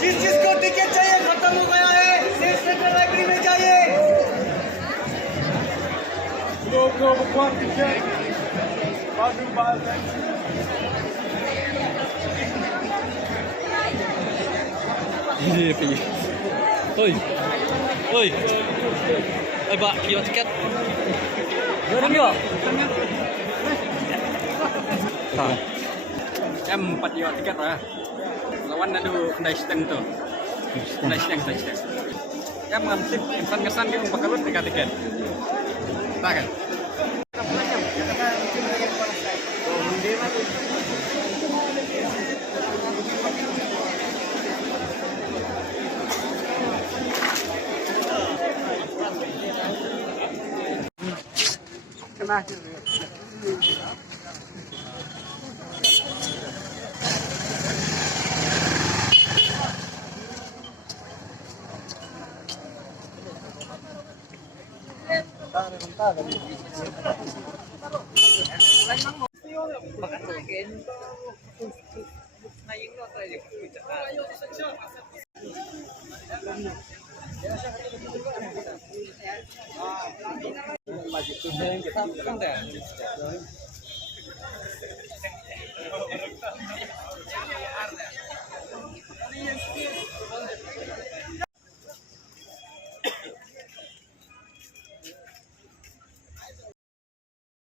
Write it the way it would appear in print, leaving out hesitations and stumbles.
जिस जिसको टिकट चाहिए खत्म हो गया है, सेंट्रल लाइब्रेरी में जाइए। Oi, oi, oi Pak, kios tiket. Jom yuk. Em 4 jual tiket lah. Lawan ada kedai stand tu. Kedai stand. Em ngambil kesan dia pakalut tiket. Tak kan? Kena.